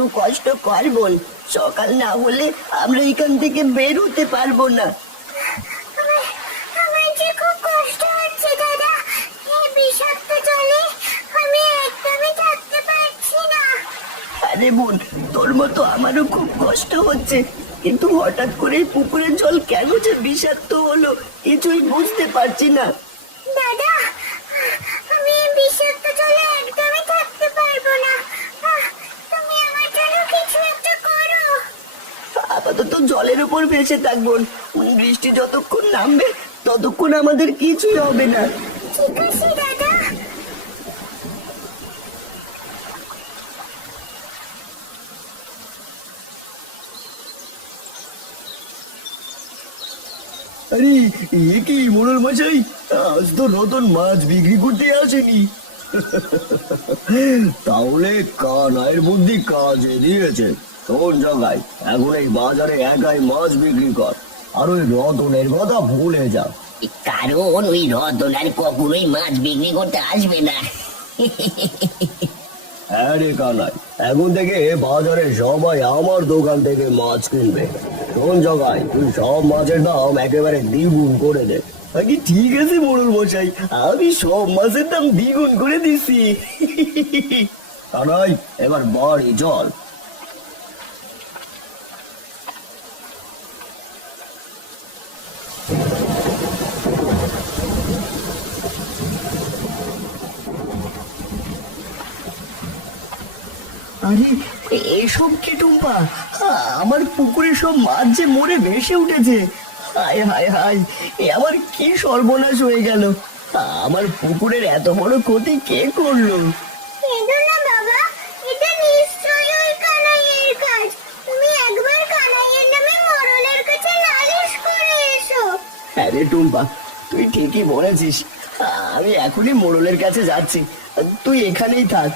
একটু কষ্ট কর বোন, সকাল না হলে আমরা এখান থেকে বের হতে পারবো না। আমার আমার যে খুব কষ্ট হচ্ছে দাদা, এই বিষাক্ত জলে আমি একদমই থাকতে পারছি না। আরে বোন, তোর মতো আমারও খুব কষ্ট হচ্ছে, কিন্তু হঠাৎ করে এই পুকুরের জল কেন যে বিষাক্ত হলো কিছুই বুঝতে পারছি না। দাদা, আমি এই বিষাক্ত জলে একদমই থাকতে পারবো না। তুমি আমার জন্য কিছু একটা করো। আপাতত জলের উপর ভেসে থাকবো, বৃষ্টি যতক্ষণ নামবে ততক্ষণ আমাদের কিছুই হবে না। ঠিক আছে দাদা। আরে এ কি মোড়ল মশাই, আজ তো রতন মাছ বিক্রি করতে আসেনি। তাহলে কানাইয়ের বুদ্ধি কাজে দিয়েছে। শোন জগাই, এখন এই বাজারে একাই মাছ বিক্রি কর, আর ওই রতনের কথা ভুলে যা। কারণ ওই রতন আর কখনোই মাছ বিক্রি করতে আসবে না। হ্যাঁ রে কানাই, এখন থেকে বাজারে সবাই আমার দোকান থেকে মাছ কিনবে। শোন জগাই, তুই সব মাছের দাম একেবারে দ্বিগুণ করে দে। আগে ঠিক আছে মোড়ল মশাই, আমি সব মাছের দাম দ্বিগুণ করে দিছি। কানাই, এবার বাড়ি চল। আরে এসব কি টুম্পা, আমার পুকুরে সব মাছ যে মরে ভেসে উঠেছে। হায় হায় হায়, এ আমার কি সর্বনাশ হয়ে গেল। আমার পুকুরের এত বড় ক্ষতি কে করলো? কেঁদো না বাবা, এটা নিশ্চয়ই ওই কানাইয়ের কাজ। তুমি একবার কানাইয়ের নামে মোড়লের কাছে নালিশ করে এসো। আরে টুম্পা, তুই ঠিকই বলেছিস, আমি এখনই মোড়লের কাছে যাচ্ছি, তুই এখানেই থাক।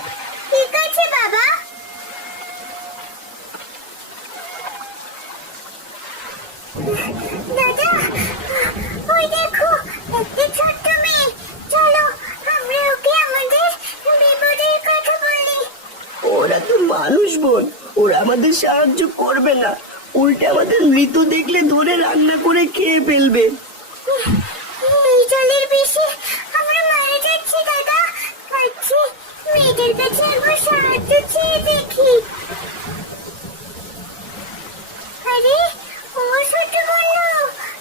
ঠিক আছে বাবা। দাদা, ওই দেখো একটা ছোট্ট মেয়ে। চলো আমরা ওকে আমাদের বিপদের কথা বলি। ওরা তো মানুষ বোন, ওরা আমাদের সাহায্য করবে না, উল্টে আমাদের মৃত দেখলে ধরে রান্না করে খেয়ে ফেলবে। এই জলের বিষে আমরা মারা যাচ্ছি দাদা। কাচ্ছি, মেয়েদের কাছে একবার সাহায্য চেয়ে দেখি। আরে ও ছোট বন্ধু,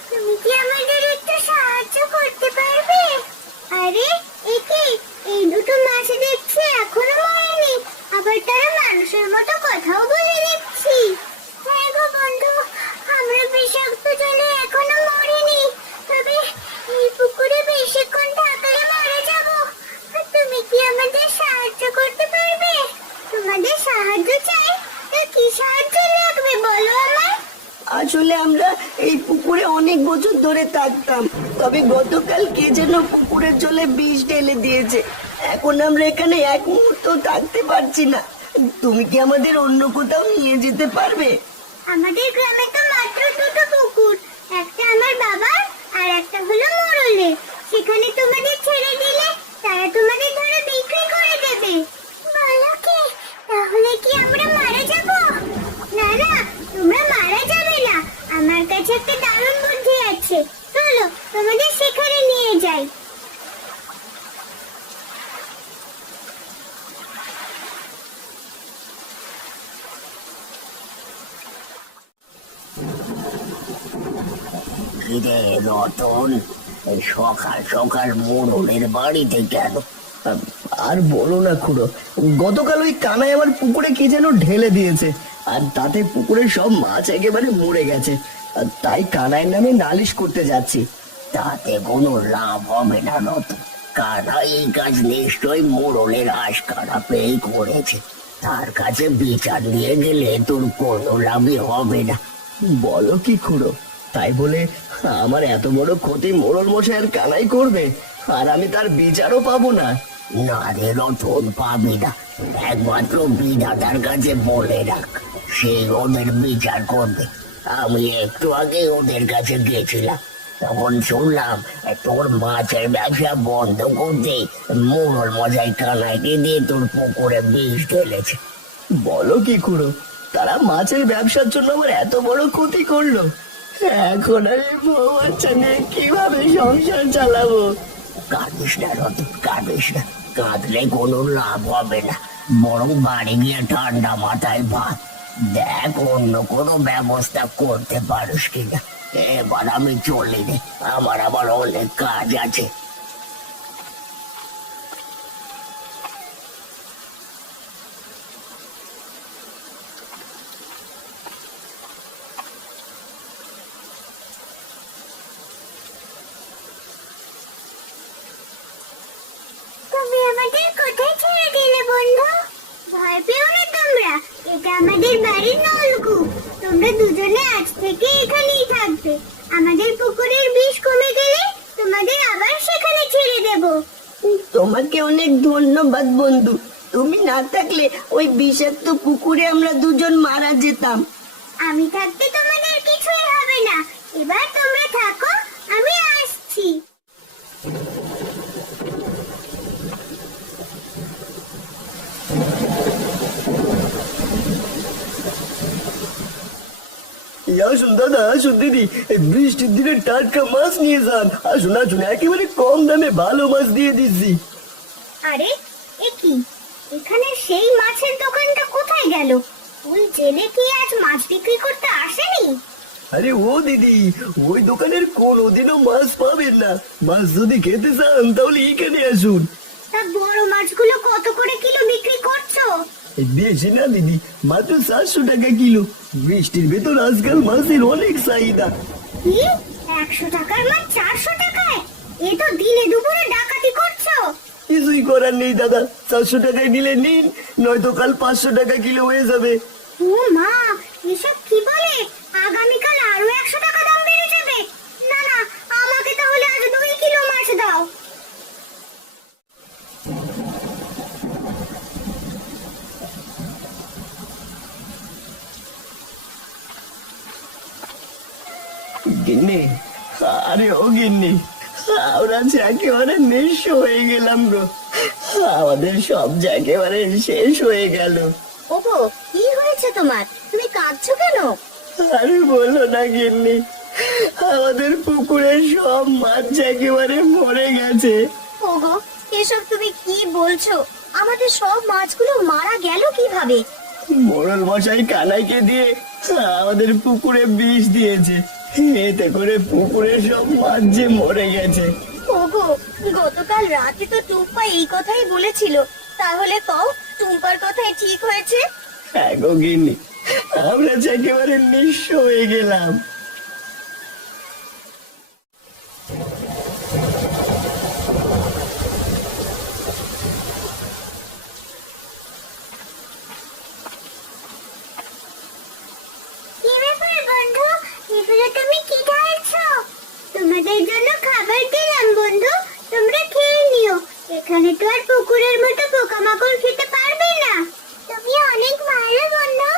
তুমি কি আমাদের একটু সাহায্য করতে পারবে? আরে একে এই দুটো মাছ দেখছি এখনো মরেনি, আবার তারা মানুষের মতো কথাও বলে দেখছি। হ্যাঁ গো বন্ধু, আমরা বিষাক্ত জলে এখনো মরিনি, তবে এই পুকুরে বেশিক্ষণ থাকলে মারা যাব। আর তুমি কি আমাদের সাহায্য করতে পারবে? তোমাদের সাহায্য চাই, তা কি সাহায্য লাগবে বলো আমায়। আসলে আমরা এই পুকুরে অনেক বছর ধরে থাকতাম, তবে গতকাল কে যেন পুকুরের জলে বিষ ঢেলে দিয়েছে। এখন আমরা এখানে এক মুহূর্ত থাকতে পারছি না। তুমি কি আমাদের অন্য কোথাও নিয়ে যেতে পারবে? আমাদের গ্রামে তো মাত্র দুটো পুকুর, একটা আমার বাবার আর একটা হলো মোড়লের। সেখানে তোমাদের ছেড়ে দিলে তারা তোমাদের ধরে বিক্রি করে দেবে। বলো কি, তাহলে কি আমরা মারা যাব? না না, তোমরা মারা যাবে না। আমার কাছে একটা দারুণ বুদ্ধি আছে, চলো তোমাদের সেখানে নিয়ে যাই। কিরে রতন, এই সকাল সকাল মোড়লের বাড়িতে কেন? আর বলো না খুড়ো, গতকাল ওই কানাই আমার পুকুরে কি যেন ঢেলে দিয়েছে, আর তাতে পুকুরের সব মাছ একেবারে মরে গেছে। আর তাই কানাইয়ের নামে নালিশ করতে যাচ্ছি। তাতে কোনো লাভ হবে না রতন, কারণ এই কাজ নিশ্চয়ই মোড়লের আশকারা পেয়ে করেছে। তার কাছে বিচার নিয়ে গেলে তোর কোনো লাভই হবে না। বলো কি খুড়ো, তাই বলে আমার এত বড় ক্ষতি মোড়ল মশাই আর কানাই করবে, আর আমি তার বিচারও পাবো না? না রে রতন, পাবি না। একমাত্র বিধাতার কাছে বলে রাখ, সে ওদের বিচার করবে। আমি একটু আগে ওদের কাছে গেছিলাম, তখন শুনলাম তোর মাছের ব্যবসা বন্ধ করতে মোড়ল মশাই কানাইকে দিয়ে তোর পুকুরে বিষ ঢেলেছে। বলো কি খুড়ো, তারা মাছের ব্যবসার জন্য আমার এত বড় ক্ষতি করলো। এখন আমি বউ বাচ্চা নিয়ে কিভাবে সংসার চালাবো? কাঁদিস না রতন, কাঁদিস না। কাঁদলে কোনো লাভ হবে না, বরং বাড়ি গিয়ে ঠান্ডা মাথায় ভাত দেখ অন্য কোনো ব্যবস্থা করতে পারিস কিনা। এবার আমি চলি রে, আমার আবার অনেক কাজ আছে। তুমি আমাদের কোথায় ছেড়ে দিলে বন্ধু? ভয় পেও না তোমরা, এটা আমাদের বাড়ির নলকূপ। তোমরা দুজনে আজ থেকে এখানেই থাকবে। আমাদের পুকুরের বিষ কমে গেলে তোমাদের আবার সেখানে ছেড়ে দেব। তোমাকে অনেক ধন্যবাদ বন্ধু, তুমি না থাকলে ওই বিষাক্ত পুকুরে আমরা দুজন মারা যেতাম। আমি থাকতে তোমাদের কিছুই হবে না। এবার তোমরা থাকো, আমি আসছি। আসুন দাদা, আসুন দিদি, এই বৃষ্টির দিনে টাটকা মাছ নিয়ে যান। আসুন আসুন, একেবারে কম দামে ভালো মাছ দিয়ে দিচ্ছি। আরে এ কি, এখানে সেই মাছের দোকানটা কোথায় গেল? ওই জেলে কি আজ মাছ বিক্রি করতে আসেনি? আরে ও দিদি, ওই দোকানের কোনোদিনও মাছ পাবেন না। মাছ যদি খেতে চান তাহলে এখানে আসুন। তা বড় মাছগুলো কত করে কিলো বিক্রি করছো? এই বেশি না দিদি, মাত্র 400 টাকা কিলো। বৃষ্টির ভেতর আজকাল মাছের অনেক চাহিদা। কি, 100 টাকার মাছ 400 টাকায়? এ তো দিনে দুপুরে ডাকাতি করছো। কিছুই করার নেই দাদা, 400 টাকায় নিলে নিন, নয়তো কাল 500 টাকা কিলো হয়ে যাবে। ও মা, এসব কি বলে? আগামীকাল আরো 100 টাকা দাম বেড়ে যাবে। না না, আমাকে তাহলে আজ 2 কিলো মাছ দাও। গিন্নি, আরে ও গিন্নি, আমরা যে একেবারে নিঃস্ব হয়ে গেলাম গো। আমাদের সব যে একেবারে শেষ হয়ে গেল। ওগো, কি হয়েছে তোমার? তুমি কাঁদছো কেন? আরে বলো না গিন্নি, আমাদের পুকুরের সব মাছ যে একেবারে মরে গেছে। ওগো, এসব তুমি কি বলছো? আমাদের সব মাছগুলো মারা গেল কিভাবে? মোড়ল মশাই কানাইকে দিয়ে আমাদের পুকুরে বিষ দিয়েছে, এতে করে পুকুরের সব মাছ যে মরে গেছে। ওগো, গতকাল রাতে তো টুম্পা এই কথাই বলেছিল। তাহলে কও, টুম্পার কথাই ঠিক হয়েছে? হ্যাঁ গো গিন্নি, আমরা যে একেবারে নিঃস্ব হয়ে গেলাম। কি ব্যাপার বন্ধু, এগুলো তুমি কি ঢালছো? তোমাদের জন্য খাবার দিলাম বন্ধু, তোমরা খেয়ে নিও। এখানে তো আর পুকুরের মতো পোকামাকড় খেতে পারবে না। তুমি অনেক ভালো বন্ধু,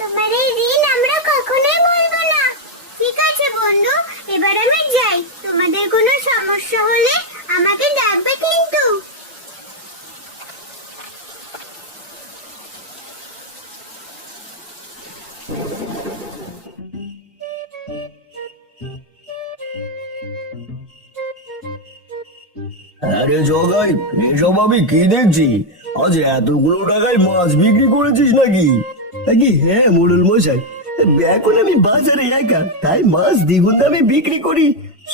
তোমার এই ঋণ আমরা কখনোই ভুলবো না। ঠিক আছে বন্ধু, এবার আমি যাই। তোমাদের কোনো সমস্যা হলে আমাকে ডাকবে কিন্তু। আরে জগাই, এসব আমি কি দেখছি? আজ এতগুলো টাকায় মাছ বিক্রি করেছিস নাকি? নাকি হ্যাঁ মোড়ল মশাই, এখন আমি বাজারে একা, তাই মাছ দ্বিগুণ দামে বিক্রি করি।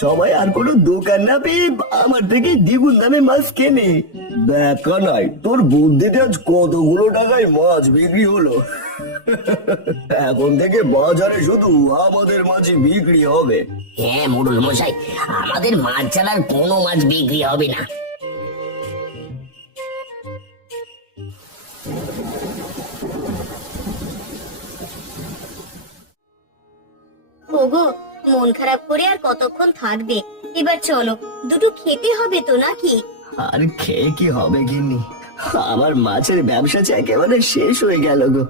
সবাই আর কোনো দোকান না পেয়ে আমার থেকে দ্বিগুণ দামে মাছ কেনে। দেখা নাই তোর বুদ্ধিতে আজ কতগুলো টাকায় মাছ বিক্রি হলো। এখন থেকে বাজারে শুধু আমাদের মাছই বিক্রি হবে। হ্যাঁ মোড়ল মশাই, আমাদের মাছ ছাড়ার কোনো মাছ বিক্রি হবে না। ওগো, মন খারাপ করে আর কতক্ষণ থাকবে? এবার চলো, দুটো খেতে হবে তো নাকি? আর খেয়ে কি হবে গিন্নি, আমার মাছের ব্যবসা যে একেবারে শেষ হয়ে গেল গো।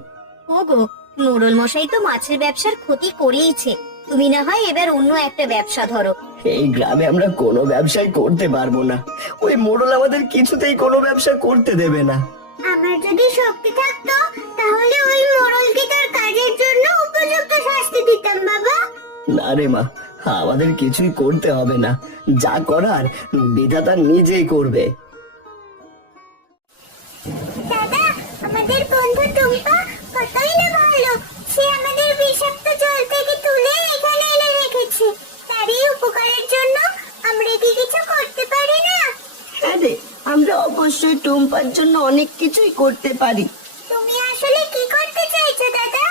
ওগো, মোড়ল মশাই তো মাছের ব্যবসার ক্ষতি করেইছে। তুমি না হয় এবার অন্য একটা ব্যবসা ধরো। এই গ্রামে আমরা কোনো ব্যবসাই করতে পারবো না, ওই মোড়ল আমাদের কিছুতেই কোনো ব্যবসা করতে দেবে না। আমার যদি শক্তি থাকতো তাহলে ওই মোড়লকে তার কাজের জন্য উপযুক্ত শাস্তি দিতাম বাবা। না রে মা, আমাদের কিছুই করতে হবে না, যা করার বিধাতা নিজেই করবে। দাদা, আমাদের বন্ধু টুম্পা কতই না ভালো। সে আমাদের বিষাক্ত জল থেকে তুলে এখানে এনে রেখেছে। তার এই উপকারের জন্য আমরা কি কিছু করতে পারি না? হ্যাঁ রে, আমরা অবশ্যই টুম্পার জন্য অনেক কিছুই করতে পারি। তুমি আসলে কি করতে চাইছো দাদা?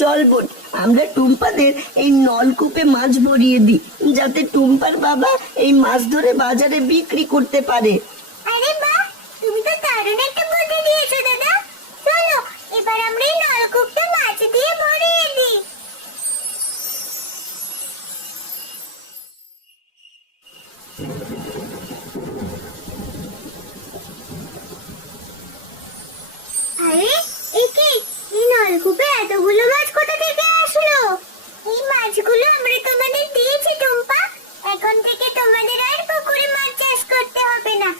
চল বোন, আমরা টুম্পাদের এই নলকূপে মাছ ভরিয়ে দিই, যাতে টুম্পার বাবা এই মাছ ধরে বাজারে বিক্রি করতে পারে। আরে বাহ, তুমি তো দারুণ একটা বুদ্ধি দিয়েছো দাদা। চলো এবার আমরা এই নলকূপটা মাছ দিয়ে ভরিয়ে দিই। আরে একে এই নলকূপে এতগুলো মাছ কোথা থেকে আসলো? এই মাছগুলো আমরা তোমাদের দিয়েছি টুম্পা। এখন থেকে তোমাদের আর পুকুরে মাছ চাষ করতে হবে না।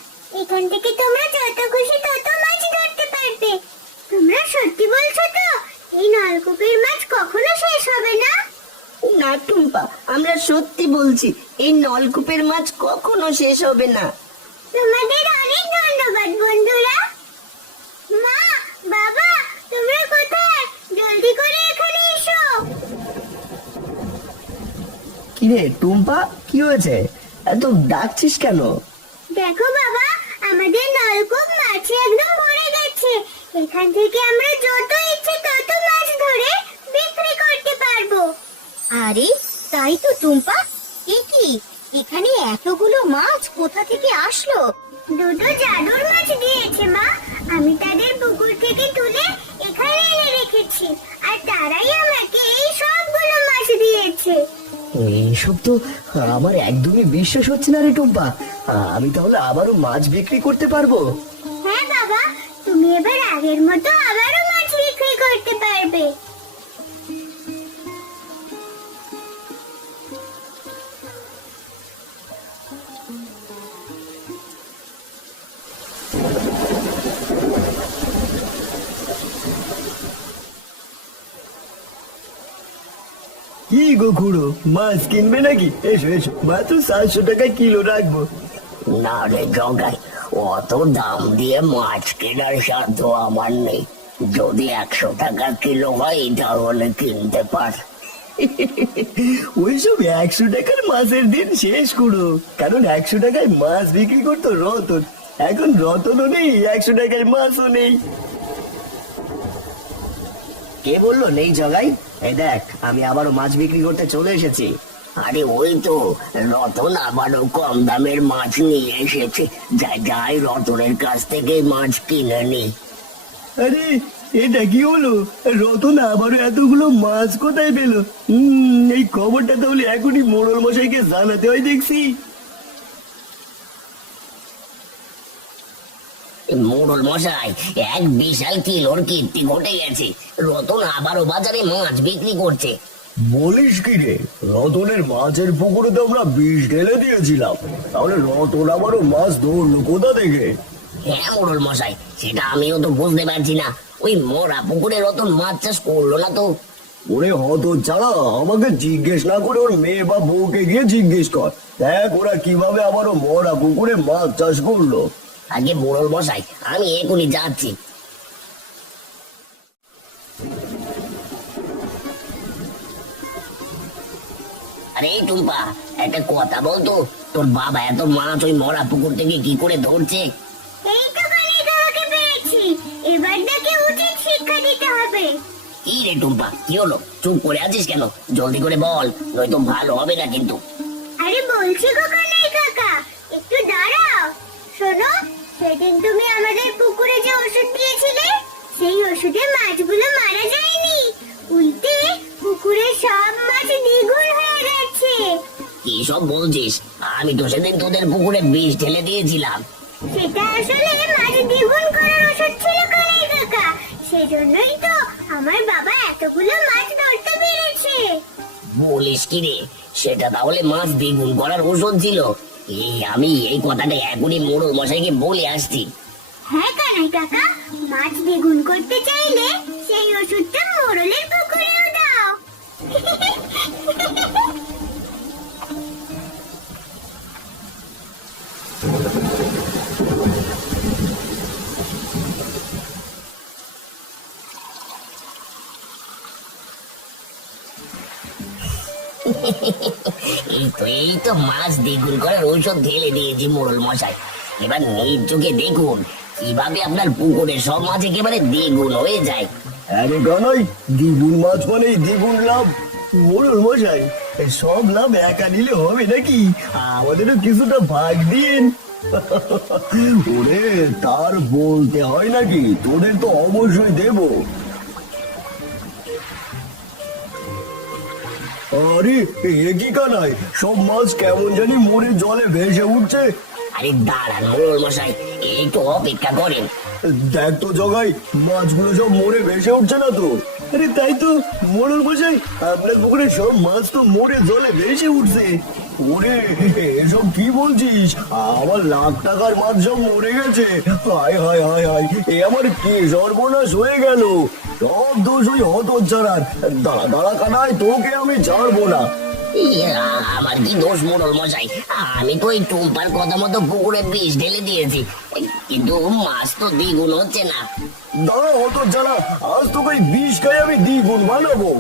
এখান থেকে তোমরা যত খুশি তত মাছ ধরতে পারবে। তোমরা সত্যি বলছো তো? এই নলকূপের মাছ কখনো শেষ হবে না? না টুম্পা, আমরা সত্যি বলছি, এই নলকূপের মাছ কখনো শেষ হবে না। তোমাদের অনেক ধন্যবাদ বন্ধুরা। মা, বাবা, তোমরা কোথায়? জলদি করে এখানে এসো। কিরে টুম্পা, কি হয়েছে? এত ডাকছিস কেন? দেখো বাবা, আমাদের নলকূপ মাছে একদম ভরে গেছে। এখান থেকে আমরা যত ইচ্ছে তত মাছ ধরে বিক্রি করতে পারবো। আরে তাই তো টুম্পা, এ কি, এখানে এতগুলো মাছ কোথা থেকে আসলো? দুটো জাদুর মাছ দিয়েছে মা। আমি তাদের পুকুর থেকে তুলে এখানে এনে রেখেছি, আর তারাই আমাকে এই সবগুলো মাছ দিয়েছে। এইসব তো আমার একদমই বিশ্বাস হচ্ছে না রে টুম্পা। আমি তাহলে আবারও মাছ বিক্রি করতে পারবো? হ্যাঁ বাবা, তুমি এবার আগের মতো আবারও মাছ বিক্রি করতে পারবে। কি গো খুড়ো, মাছ কিনবে নাকি? এসো এসো, মাত্র 700 টাকায় কিলো রাখবো। না রে জগাই, অত দাম দিয়ে মাছ কেনার সাধ্য আমার নেই। যদি 100 টাকা কিলো হয় তাহলে কিনতে পার। ওইসব 100 টাকার মাছের দিন শেষ করো, কারণ 100 টাকায় মাছ বিক্রি করতো রতন। এখন রতনও নেই, 100 টাকায় মাছও নেই। কে বললো নেই জগাই? এই দেখ, আমি আবারও মাছ বিক্রি করতে চলে এসেছি। আরে ওই তো রতন আবারও কম দামের মাছ নিয়ে এসেছে। যাই যাই রতনের কাছ থেকে মাছ কিনে নি। আরে এটা কি হলো? রতন আবারও এতগুলো মাছ কোথায় পেলো? এই খবরটা তাহলে এখনই মোড়ল মশাইকে জানাতে হয় দেখছি। মোড়ল মশাই, এক বিশাল কিলোর কীর্তি ঘটে গেছে। রতন আবারও বাজারে মাছ বিক্রি করছে। বলিস কি রে? রতনের মাছের পুকুরে তো আমরা বিষ ঢেলে দিয়েছিলাম, তাহলে রতন আবারও মাছ ধরলো কোথা থেকে? হ্যাঁ মোড়ল মশাই, সেটা আমিও তো বুঝতে পারছি না। ওই মরা পুকুরে রতন মাছ চাষ করলো না তো। ওরে হত ছাড়া, আমাকে জিজ্ঞেস না করে ওর মেয়ে বা বউকে গিয়ে জিজ্ঞেস কর। দেখ ওরা কিভাবে আবারও মরা পুকুরে মাছ চাষ করলো। আগে মোড়ল মশাই, আমি এখনই যাচ্ছি। আরে টুম্পা, একটা কথা বলতো, তোর বাবা এত মাছ ওই মরা পুকুর থেকে কি করে ধরছে? এই তো কানে কাকে পেয়েছি। এবার তাকে উচিত শিক্ষা দিতে হবে। কি রে টুম্পা, কি হলো? চুপ করে আছিস কেন? জলদি করে বল, নয়তো ভালো হবে না কিন্তু। আরে বলছি গো কানাই কাকা, একটু দাঁড়াও। শোনো, সেদিন তুমি আমাদের পুকুরে যে ওষুধ দিয়েছিলে, সেই ওষুধে মাছগুলো মারা যায়নি, উল্টে পুকুরে সব মাছ দ্বিগুণ হয়ে গেছে। কি সব বলছিস? আমি তো সেদিন তোদের পুকুরে বিষ ঢেলে দিয়েছিলাম। সেটা আসলে মাছ দ্বিগুণ করার ওষুধ ছিল কানাই কাকা। সেজন্যই তো আমার বাবা এতগুলো মাছ ধরতে পেরেছে। বলিস কি রে? সেটা তাহলে মাছ দ্বিগুণ করার ওষুধ ছিল? আমি এই কথাটা এখনই মোড়ল মশাইকে বলে আসছি। হ্যাঁ কানাই কাকা, মাছ দ্বিগুণ করতে চাইলে সেই ওষুধটা মোড়লের পুকুরেও দাও। এই তো মাছ দ্বিগুণ করার ঔষধ ঢেলে দিয়েছি মোড়ল মশাই। এবার নিজ চোখে দেখুন কিভাবে আপনার পুকুরে সব মাছ একেবারে দ্বিগুণ হয়ে যায়। আরে কানাই, দ্বিগুণ মাছ মানে দ্বিগুণ লাভ। মোড়ল মশাই, এই সব লাভ একা নিলে হবে নাকি? আমাদেরও কিছুটা ভাগ দিন। ওরে, তার বলতে হয় নাকি? তোদের তো অবশ্যই দেবো। আরে এ কি কানাই, সব মাছ কেমন জানি মরে জলে ভেসে উঠছে। আরে দাঁড়ান মোড়ল মশাই, একটু অপেক্ষা করেন। দেখ তো জগাই, মাছগুলো সব মরে ভেসে উঠছে না তো? আরে তাই তো মোড়ল মশাই, আপনার পুকুরে সব মাছ তো মরে জলে ভেসে উঠছে। ওরে, এসব কি বলছিস? আমার লাখ টাকার মাছ সব মরে গেছে। হায় হায় হায় হায়, এ আমার কি সর্বনাশ হয়ে গেল। সব দোষ ওই হতচ্ছাড়ার। দাঁড়া দাঁড়া কানাই, তোকে আমি ছাড়বো না। আমার কি দোষ মোড়ল মশাই? আমি তো ওই টুম্পার কথা মতো পুকুরে বিষ ঢেলে দিয়েছি, কিন্তু মাছ তো দ্বিগুণ হচ্ছে না। দাঁড়া হতচ্ছাড়া, আজ তোকে এই বিষ খাই আমি দ্বিগুণ বানাবো।